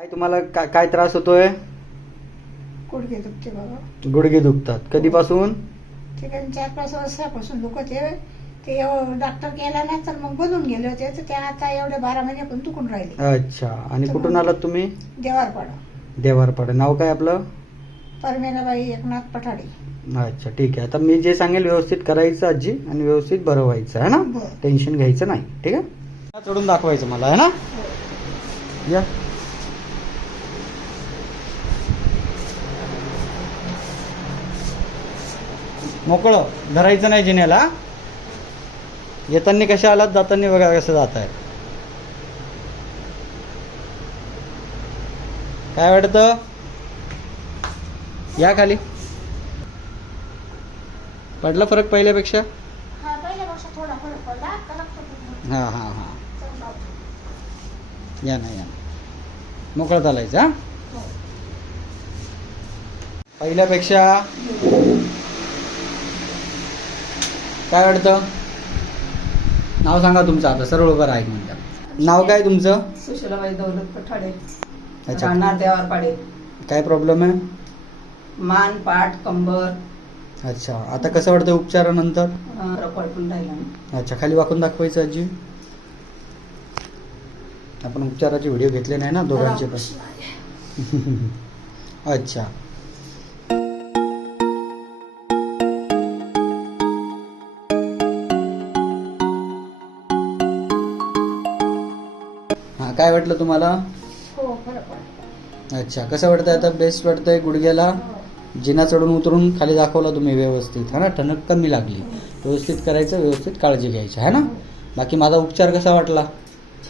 काय तुम्हाला काय काय त्रास होतोय? गुडघे दुखते बाबा. गुडघे दुखतात. कधीपासून? ते काही चार पाच वर्षापासून दुखत आहे. ते एव- डॉक्टर गेला ना तर मग बदलून गेले होते. तर ते आता एवढे बारा महिने पण दुखून राहिले. अच्छा. आणि कुठून आलात तुम्ही? देवारपाडा. देवारपाडा. नाव काय आपलं? परमेनाबाई एकनाथ पठाडे. अच्छा ठीक आहे. आता मी जे सांगेल व्यवस्थित करायचं आजी आणि व्यवस्थित बरं व्हायचं आहे ना? बरं. टेन्शन घ्यायचं नाही. ठीक आहे? चढून दाखवायचं मला आहे ना? या. मोकळं. धरायचं नाही जिन्याला. येताना कशा आलात जाताना बघा कसं जात आहे. काय वाटतं? या खाली. पडला फरक पहिल्यापेक्षा? हा. हां हां हां. या ना या ना. मोकळं चालायचं हो. पहिल्यापेक्षा काय वाटतं? नाव सांगा तुमचं आता सरळ उभं राहा एक मिनिट. नाव काय तुमचं? सुशीलाबाई दौलत पठाडे. अच्छा. राहणार देवारपाडे. काय प्रॉब्लेम आहे? मान पाठ कंबर. अच्छा. आता कसं वाटतं उपचारानंतर? अं, राहिला. अच्छा. खाली वाकून दाखवायचं आजी. आपण उपचाराचे व्हिडिओ घेतले नाही ना दोघांचे पण? अच्छा. हा काय वाटलं तुम्हाला? हो फरक पडला अच्छा कसं वाटतंय आता? बेस्ट वाटतंय गुडघ्याला? हो. जिना चढून उतरून खाली दाखवला तुम्ही व्यवस्थित हा ना? ठणक कमी लागली. व्यवस्थित करायचं व्यवस्थित काळजी घ्यायची है ना? बाकी माझा उपचार कसा वाटला?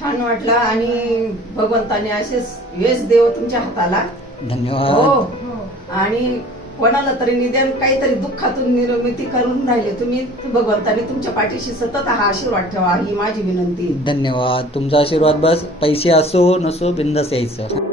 छान वाटला आणि भगवंताने असेच वेस देव तुमच्या हाताला. हो. धन्यवाद आणि कोणाला तरी निदान काहीतरी दुःखातून निर्मिती करून राहिले. तुम्ही भगवंताने तुमच्या पाठीशी सतत हा आशीर्वाद ठेवा ही माझी विनंती धन्यवाद. तुमचा आशीर्वाद बस पैसे असो नसो बिंदास यायचं.